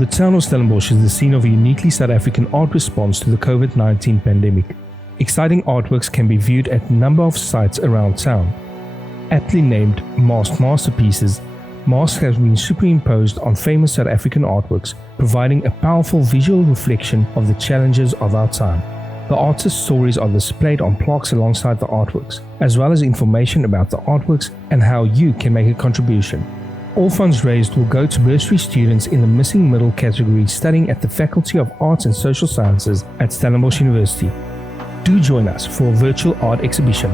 The town of Stellenbosch is the scene of a uniquely South African art response to the COVID-19 pandemic. Exciting artworks can be viewed at a number of sites around town. Aptly named Masked Masterpieces, masks have been superimposed on famous South African artworks, providing a powerful visual reflection of the challenges of our time. The artists' stories are displayed on plaques alongside the artworks, as well as information about the artworks and how you can make a contribution. All funds raised will go to bursary students in the missing middle category studying at the Faculty of Arts and Social Sciences at Stellenbosch University. Do join us for a virtual art exhibition.